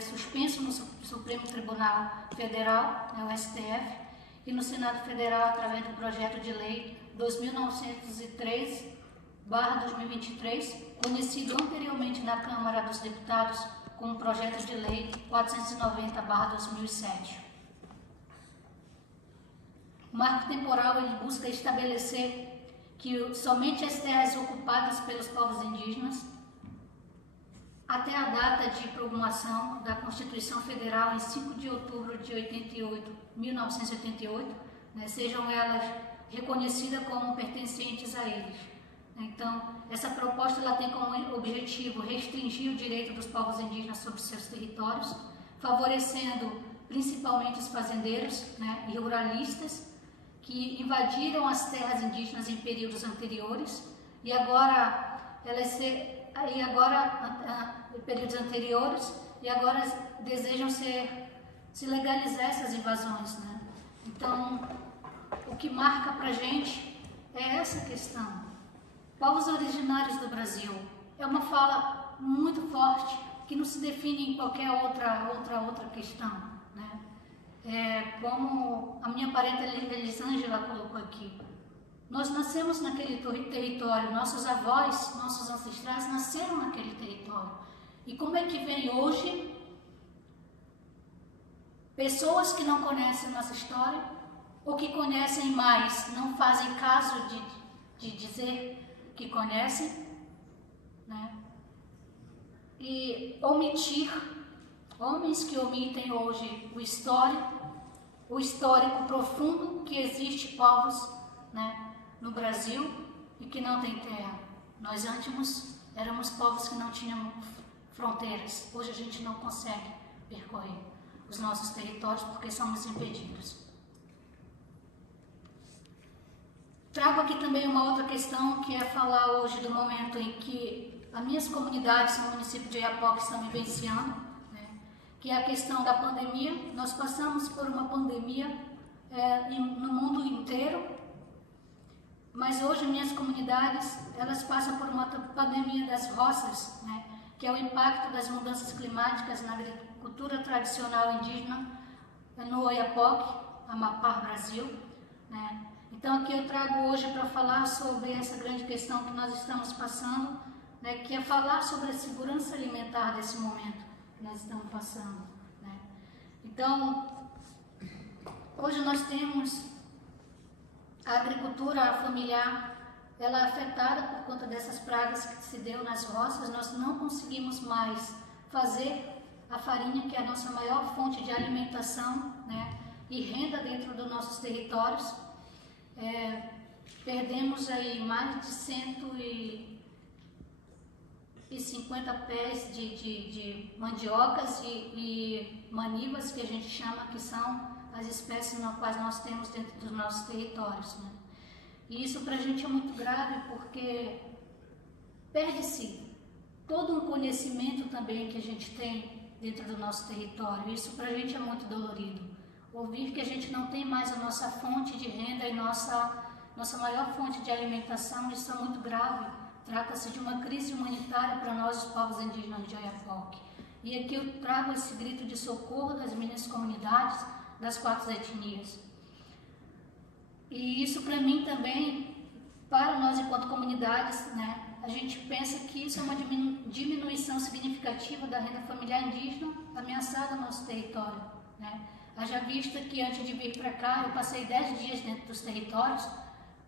suspenso no Supremo Tribunal Federal, né, o STF, e no Senado Federal através do projeto de lei 2903/2023, conhecido anteriormente na Câmara dos Deputados como projeto de lei 490/2007. O marco temporal ele busca estabelecer que somente as terras ocupadas pelos povos indígenas até a data de promulgação da Constituição Federal em 5 de outubro de 1988, né, sejam elas reconhecidas como pertencentes a eles. Então, essa proposta ela tem como objetivo restringir o direito dos povos indígenas sobre seus territórios, favorecendo principalmente os fazendeiros, né, e ruralistas que invadiram as terras indígenas em períodos anteriores e agora desejam se legalizar essas invasões, né? Então, o que marca para a gente é essa questão. Povos originários do Brasil é uma fala muito forte que não se define em qualquer outra questão, né? Como a minha parenta Elisângela colocou aqui, nós nascemos naquele território, nossos avós, nossos ancestrais nasceram naquele território. E como é que vem hoje pessoas que não conhecem nossa história, ou que conhecem mais, não fazem caso de dizer que conhecem, né? E omitir, homens que omitem hoje o histórico profundo que existe povos, né, no Brasil e que não tem terra. Nós antes éramos povos que não tinham fronteiras. Hoje a gente não consegue percorrer os nossos territórios porque somos impedidos. Trago aqui também uma outra questão, que é falar hoje do momento em que as minhas comunidades no município de Oiapoque estão vivenciando, né, que é a questão da pandemia. Nós passamos por uma pandemia no mundo inteiro, mas hoje minhas comunidades, elas passam por uma pandemia das roças, né, que é o impacto das mudanças climáticas na agricultura tradicional indígena no Oiapoque, Amapá, Brasil, né. Então aqui eu trago hoje para falar sobre essa grande questão que nós estamos passando, né, que é falar sobre a segurança alimentar desse momento que nós estamos passando, né. Então, hoje nós temos a agricultura familiar, ela é afetada por conta dessas pragas que se deu nas roças. Nós não conseguimos mais fazer a farinha, que é a nossa maior fonte de alimentação, né, e renda dentro dos nossos territórios. Perdemos aí mais de 150 pés de mandiocas e manivas, que a gente chama, que são as espécies nas quais nós temos dentro dos nossos territórios, né? E isso para a gente é muito grave, porque perde-se todo um conhecimento também que a gente tem dentro do nosso território. Isso para a gente é muito dolorido. Ouvir que a gente não tem mais a nossa fonte de renda e nossa maior fonte de alimentação, isso é muito grave. Trata-se de uma crise humanitária para nós, os povos indígenas de Oiapoque. E aqui eu trago esse grito de socorro das minhas comunidades, das 4 etnias. E isso para mim também, para nós enquanto comunidades, né, a gente pensa que isso é uma diminuição significativa da renda familiar indígena ameaçada no nosso território, né. Haja vista que antes de vir para cá, eu passei 10 dias dentro dos territórios,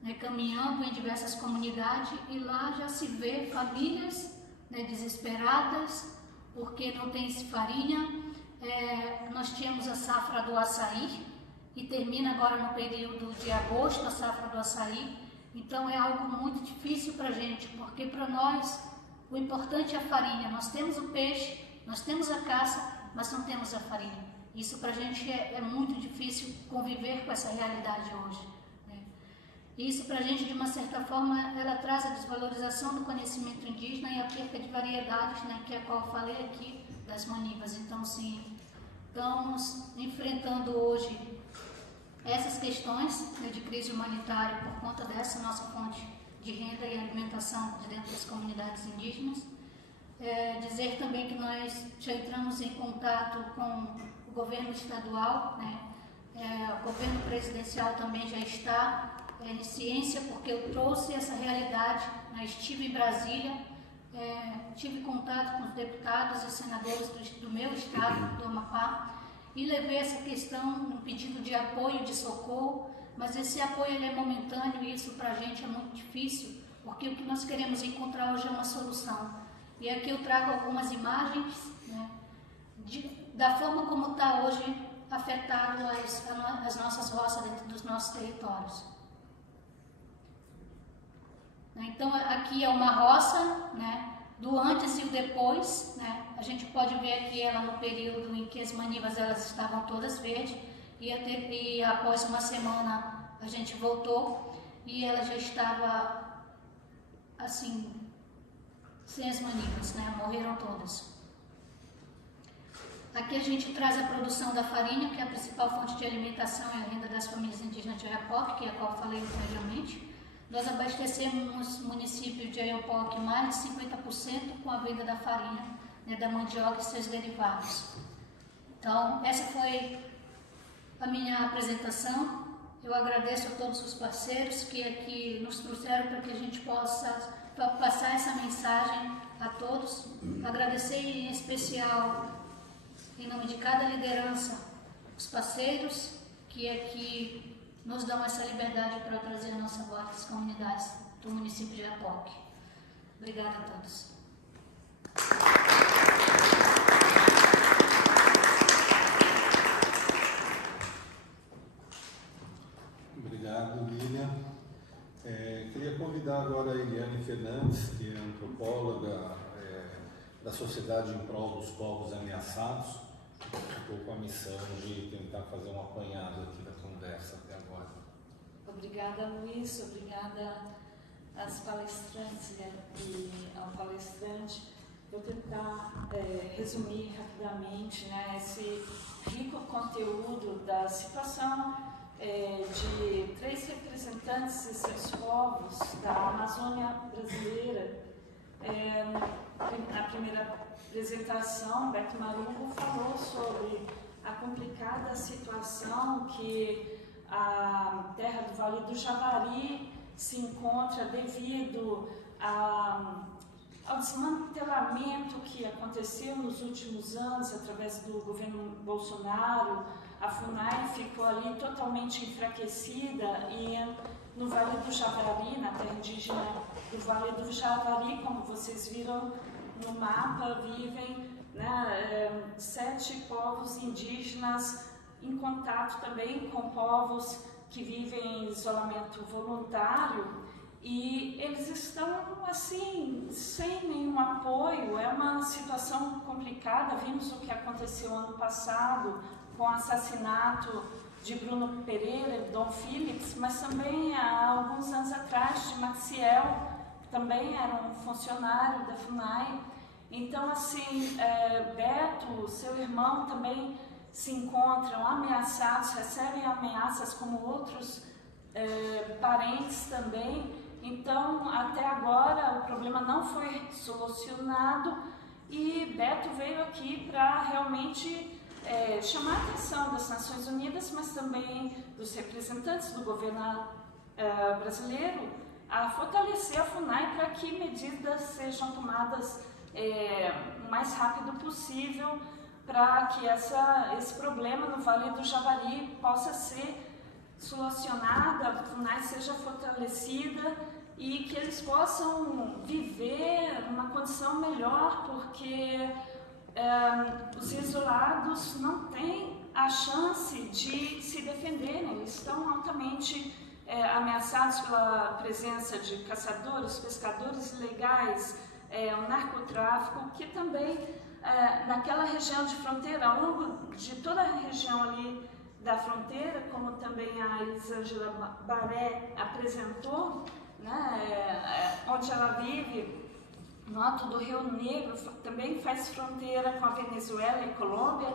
né, caminhando em diversas comunidades, e lá já se vê famílias, né, desesperadas porque não tem farinha. Nós tínhamos a safra do açaí e termina agora no período de agosto a safra do açaí. Então é algo muito difícil para a gente, porque para nós o importante é a farinha. Nós temos o peixe, nós temos a caça, mas não temos a farinha. Isso para a gente é muito difícil conviver com essa realidade hoje, né? Isso para a gente, de uma certa forma, ela traz a desvalorização do conhecimento indígena e a perca de variedades, né, que é a qual eu falei aqui, das manivas. Então, sim, estamos enfrentando hoje essas questões, né, de crise humanitária por conta dessa nossa fonte de renda e alimentação de dentro das comunidades indígenas. Dizer também que nós já entramos em contato com o governo estadual, né? O governo presidencial também já está em ciência, porque eu trouxe essa realidade, né? Estive em Brasília, tive contato com os deputados e senadores do meu estado, do Amapá, e levei essa questão, um pedido de apoio, de socorro, mas esse apoio ele é momentâneo e isso para a gente é muito difícil, porque o que nós queremos encontrar hoje é uma solução. E aqui eu trago algumas imagens, né, da forma como está hoje afetado as nossas roças dentro dos nossos territórios. Então aqui é uma roça, né, do antes e o depois, né? A gente pode ver aqui ela no período em que as manivas elas estavam todas verdes e após uma semana a gente voltou e ela já estava assim, sem as manivas, né? Morreram todas. Aqui a gente traz a produção da farinha, que é a principal fonte de alimentação e a renda das famílias indígenas de Oiapoque, que é a qual eu falei anteriormente. Nós abastecemos o município de Oiapoque mais de 50% com a venda da farinha, né, da mandioca e seus derivados. Então, essa foi a minha apresentação. Eu agradeço a todos os parceiros que aqui nos trouxeram para que a gente possa passar essa mensagem a todos. Agradecer em especial, em nome de cada liderança, os parceiros que aqui nos dão essa liberdade para trazer a nossa voz às comunidades do município de Oiapoque. Obrigada a todos. Obrigado, Lilian. Queria convidar agora a Eliane Fernandes, que é antropóloga da Sociedade em Prol dos Povos Ameaçados, que ficou com a missão de tentar fazer um apanhado aqui da conversa até agora. Obrigada, Luiz. Obrigada às palestrantes e ao palestrante. Vou tentar resumir rapidamente, né, esse rico conteúdo da situação de 3 representantes e seus povos da Amazônia brasileira. Na primeira apresentação, Beto Marungo falou sobre a complicada situação que a terra do Vale do Javari se encontra devido ao desmantelamento que aconteceu nos últimos anos através do governo Bolsonaro. A FUNAI ficou ali totalmente enfraquecida e no Vale do Javari, na terra indígena do Vale do Javari, como vocês viram no mapa, vivem, né, 7 povos indígenas em contato também com povos que vivem em isolamento voluntário, e eles estão assim, sem nenhum apoio. É uma situação complicada. Vimos o que aconteceu ano passado com o assassinato de Bruno Pereira e Dom Phillips, mas também há alguns anos atrás de Maciel, que também era um funcionário da FUNAI. Então, assim, Beto, seu irmão, também se encontram ameaçados, recebem ameaças como outros parentes também. Então, até agora, o problema não foi solucionado e Beto veio aqui para realmente chamar a atenção das Nações Unidas, mas também dos representantes do governo brasileiro, a fortalecer a FUNAI para que medidas sejam tomadas o mais rápido possível para que esse problema no Vale do Javari possa ser solucionado, a FUNAI seja fortalecida e que eles possam viver uma condição melhor, porque os isolados não têm a chance de se defenderem. Eles estão altamente ameaçados pela presença de caçadores, pescadores ilegais, o narcotráfico, que também naquela região de fronteira, ao longo de toda a região ali da fronteira, como também a Elisângela Baré apresentou, né, onde ela vive, no alto do Rio Negro, também faz fronteira com a Venezuela e Colômbia,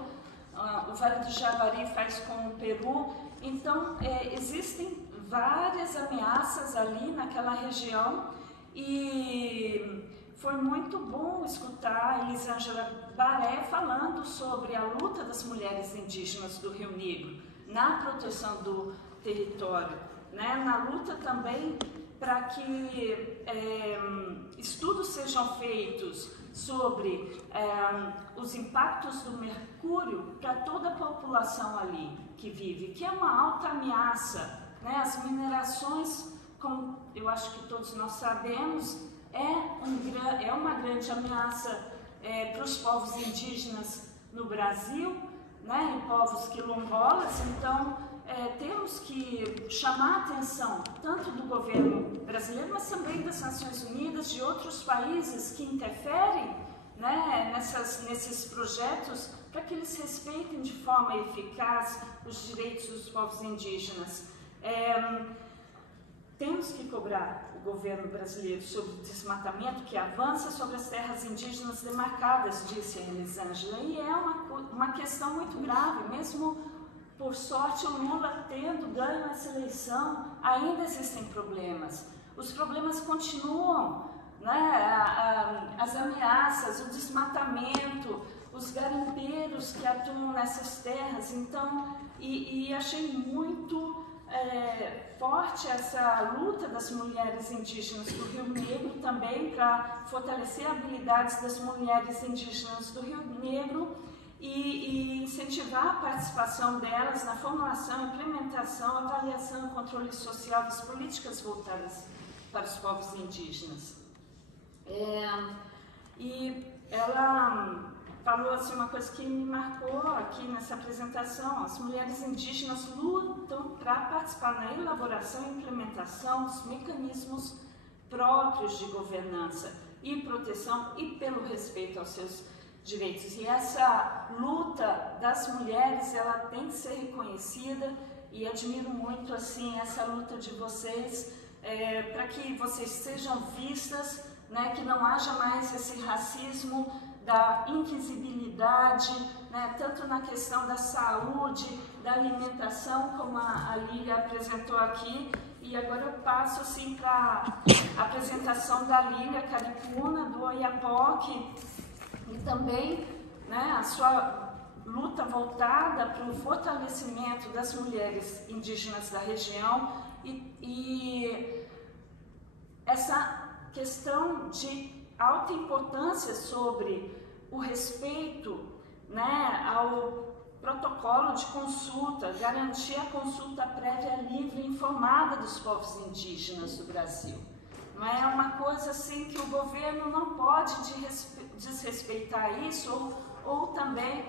o Vale do Javari faz com o Peru. Então, existem várias ameaças ali naquela região e foi muito bom escutar a Elisângela Baré falando sobre a luta das mulheres indígenas do Rio Negro na proteção do território, né? Na luta também para que estudos sejam feitos sobre os impactos do mercúrio para toda a população ali que vive, que é uma alta ameaça, né? As minerações, como eu acho que todos nós sabemos, é uma grande ameaça para os povos indígenas no Brasil, né? E povos quilombolas. Então, temos que chamar a atenção tanto do governo brasileiro, mas também das Nações Unidas, de outros países que interferem, né, nesses projetos, para que eles respeitem de forma eficaz os direitos dos povos indígenas. Temos que cobrar o governo brasileiro sobre o desmatamento que avança sobre as terras indígenas demarcadas, disse a Elisângela, e é uma questão muito grave. Mesmo por sorte, o Lula tendo ganho essa eleição, ainda existem problemas. os problemas continuam, né? As ameaças, o desmatamento, os garimpeiros que atuam nessas terras. Então, e achei muito forte essa luta das mulheres indígenas do Rio Negro também para fortalecer habilidades das mulheres indígenas do Rio Negro e incentivar a participação delas na formulação, implementação, avaliação e controle social das políticas voltadas para os povos indígenas. E ela falou assim, uma coisa que me marcou aqui nessa apresentação: as mulheres indígenas lutam para participar na elaboração e implementação dos mecanismos próprios de governança e proteção e pelo respeito aos seus direitos. E essa luta das mulheres, ela tem que ser reconhecida, e admiro muito assim essa luta de vocês, para que vocês sejam vistas, né, que não haja mais esse racismo da invisibilidade, né, tanto na questão da saúde, da alimentação, como a Lília apresentou aqui. E agora eu passo assim para a apresentação da Lília Caripuna, do Oiapoque, e também, né, a sua luta voltada para o fortalecimento das mulheres indígenas da região e essa questão de alta importância sobre o respeito, né, ao protocolo de consulta, garantir a consulta prévia livre e informada dos povos indígenas do Brasil. Não é uma coisa assim que o governo não pode desrespeitar isso, ou também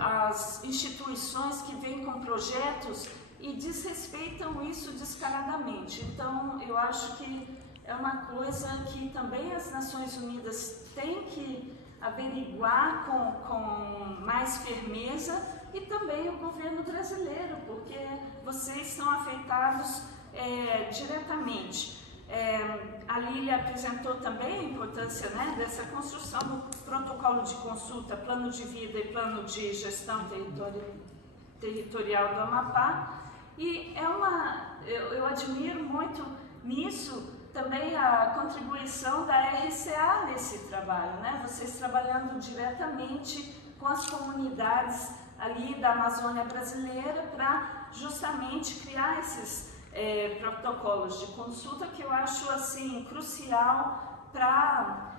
as instituições que vêm com projetos e desrespeitam isso descaradamente. Então, eu acho que é uma coisa que também as Nações Unidas têm que averiguar com mais firmeza, e também o governo brasileiro, porque vocês são afetados diretamente. A Lília apresentou também a importância, né, dessa construção do protocolo de consulta, plano de vida e plano de gestão territorial do Amapá, e eu admiro muito nisso também a contribuição da RCA nesse trabalho, né? Vocês trabalhando diretamente com as comunidades ali da Amazônia brasileira para justamente criar esses protocolos de consulta, que eu acho assim crucial para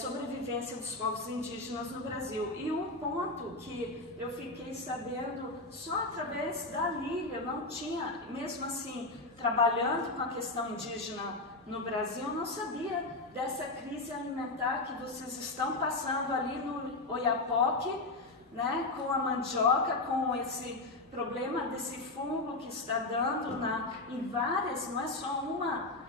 sobrevivência dos povos indígenas no Brasil. E um ponto que eu fiquei sabendo só através da Lília, eu não tinha, mesmo assim, trabalhando com a questão indígena no Brasil, eu não sabia dessa crise alimentar que vocês estão passando ali no Oiapoque, né, com a mandioca, com esse problema desse fungo que está dando em várias, não é só uma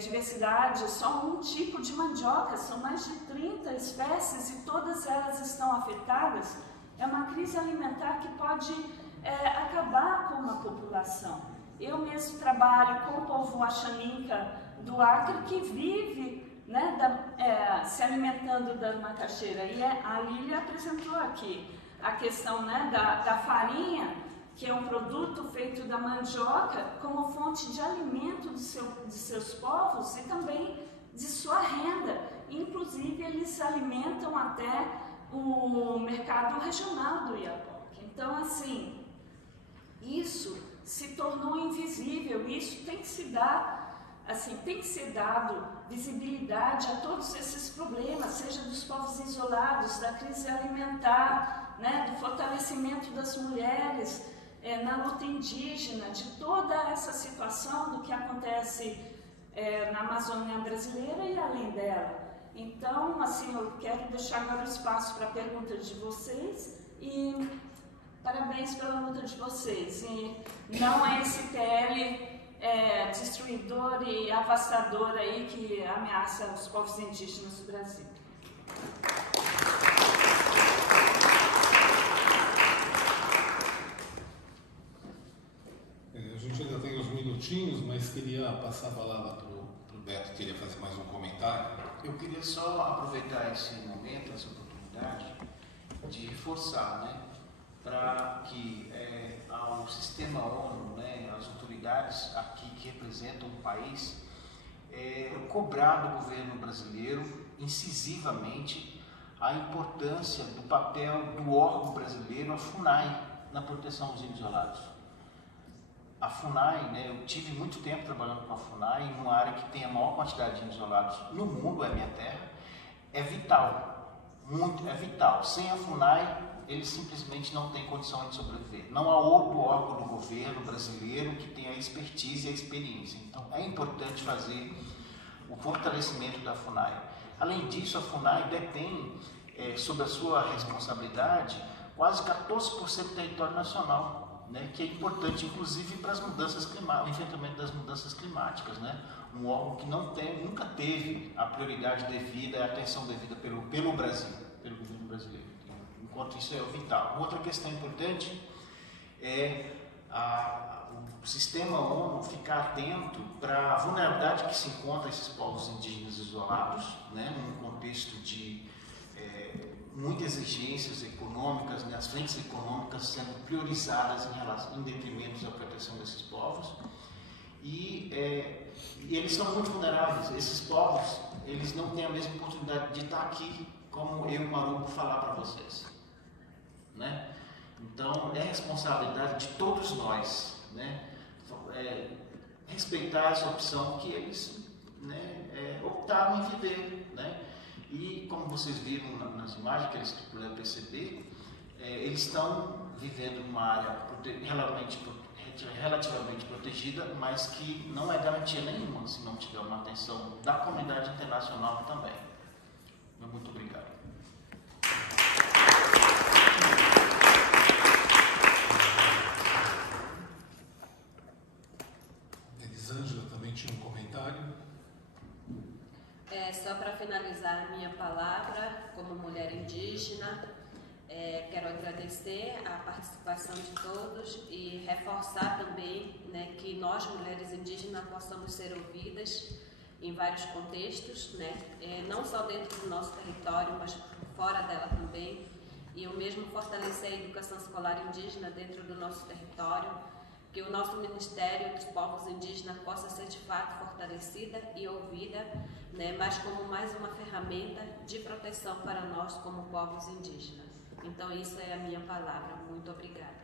diversidade, só um tipo de mandioca, são mais de 30 espécies e todas elas estão afetadas. É uma crise alimentar que pode acabar com uma população. Eu mesmo trabalho com o povo Axaninca do Acre, que vive, né, se alimentando da macaxeira, e a Lília apresentou aqui a questão, né, da farinha, que é um produto feito da mandioca, como fonte de alimento de seus povos e também de sua renda. Inclusive, eles se alimentam até o mercado regional do Oiapoque. Então, assim, isso se tornou invisível, isso tem que se dar, assim, tem que ser dado visibilidade a todos esses problemas, seja dos povos isolados, da crise alimentar, né, do fortalecimento das mulheres na luta indígena, de toda essa situação do que acontece na Amazônia brasileira e além dela. Então, assim, eu quero deixar agora o espaço para perguntas de vocês e parabéns pela luta de vocês. E não é esse PL destruidor e avassador aí que ameaça os povos indígenas do Brasil. A gente ainda tem uns minutinhos, mas queria passar a palavra para o Beto, que queria fazer mais um comentário. Eu queria só aproveitar esse momento, essa oportunidade, de reforçar, né, para que ao sistema ONU, né, as autoridades aqui que representam o país, cobrar do governo brasileiro incisivamente a importância do papel do órgão brasileiro, a FUNAI, na proteção dos índios isolados. A FUNAI, né, eu tive muito tempo trabalhando com a FUNAI, numa área que tem a maior quantidade de índios isolados no mundo, é a minha terra, é vital, é vital. Sem a FUNAI, eles simplesmente não têm condição de sobreviver. Não há outro órgão do governo brasileiro que tenha a expertise e a experiência. Então, é importante fazer o fortalecimento da FUNAI. Além disso, a FUNAI detém, sob a sua responsabilidade, quase 14% do território nacional, né, que é importante, inclusive, para as mudanças climáticas, o enfrentamento das mudanças climáticas, né? Um órgão que nunca teve a prioridade devida, a atenção devida pelo Brasil, pelo governo brasileiro. Enquanto isso é vital. Outra questão importante é o sistema ONU ficar atento para a vulnerabilidade que se encontra esses povos indígenas isolados, né, num contexto de muitas exigências econômicas, né, as frentes econômicas sendo priorizadas em detrimento da proteção desses povos. E eles são muito vulneráveis. Esses povos, eles não têm a mesma oportunidade de estar aqui como eu, Maruco, falar para vocês, né? Então, é responsabilidade de todos nós, né, respeitar essa opção que eles, né, optaram em viver, né? E como vocês viram nas imagens que eles puderam perceber, eles estão vivendo numa área relativamente protegida, mas que não é garantia nenhuma se não tiver uma atenção da comunidade internacional também. Muito obrigado. Elisângela também tinha um comentário. Só para finalizar a minha palavra, como mulher indígena, quero agradecer a participação de todos e reforçar também, né, que nós, mulheres indígenas, possamos ser ouvidas em vários contextos, né, não só dentro do nosso território, mas fora dela também, e o mesmo fortalecer a educação escolar indígena dentro do nosso território, que o nosso Ministério dos Povos Indígenas possa ser de fato fortalecida e ouvida, né, mas como mais uma ferramenta de proteção para nós como povos indígenas. Então, isso é a minha palavra. Muito obrigada.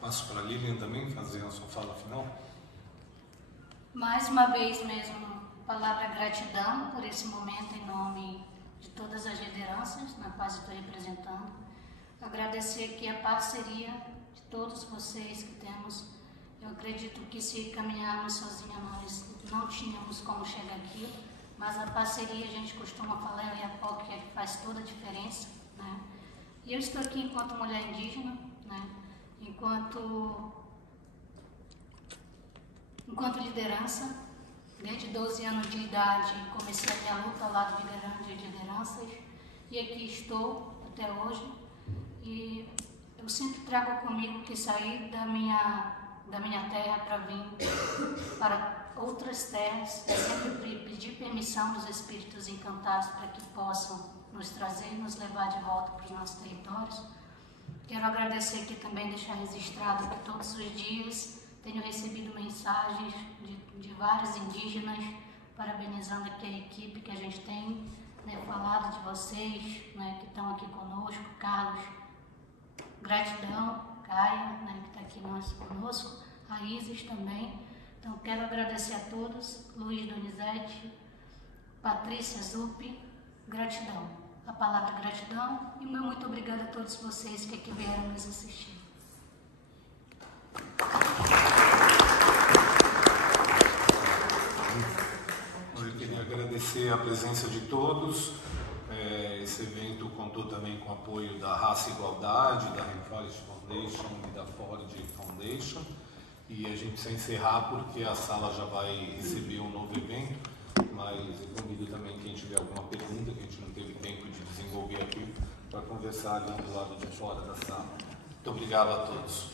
Passo para a Lilian também fazer a sua fala final. Mais uma vez mesmo, palavra gratidão por esse momento em nome de todas as lideranças na quais estou representando. Agradecer aqui a parceria de todos vocês que temos. Eu acredito que se caminharmos sozinha nós não tínhamos como chegar aqui, mas a parceria, a gente costuma falar, é a POC que faz toda a diferença, né? E eu estou aqui enquanto mulher indígena, né? Enquanto liderança. Desde 12 anos de idade comecei a minha luta ao lado de lideranças e aqui estou até hoje. E eu sempre trago comigo que sair da minha terra para vir para outras terras, é sempre pedir permissão dos espíritos encantados para que possam nos trazer e nos levar de volta para os nossos territórios. Quero agradecer aqui também, deixar registrado que todos os dias tenho recebido mensagens de vários indígenas parabenizando aqui a equipe que a gente tem, né, falado de vocês, né, que estão aqui conosco, Carlos, gratidão, Caia, né, que está aqui conosco, a Isis também. Então, quero agradecer a todos, Luiz Donizete, Patrícia Zupi, gratidão. A palavra gratidão e meu muito obrigada a todos vocês que aqui vieram nos assistir. Eu queria agradecer a presença de todos. Esse evento contou também com o apoio da Raça e Igualdade, da Rainforest Foundation e da Ford Foundation. E a gente precisa encerrar porque a sala já vai receber um novo evento, mas eu convido também quem tiver alguma pergunta que a gente não teve tempo de desenvolver aqui para conversar ali do lado de fora da sala. Muito obrigado a todos.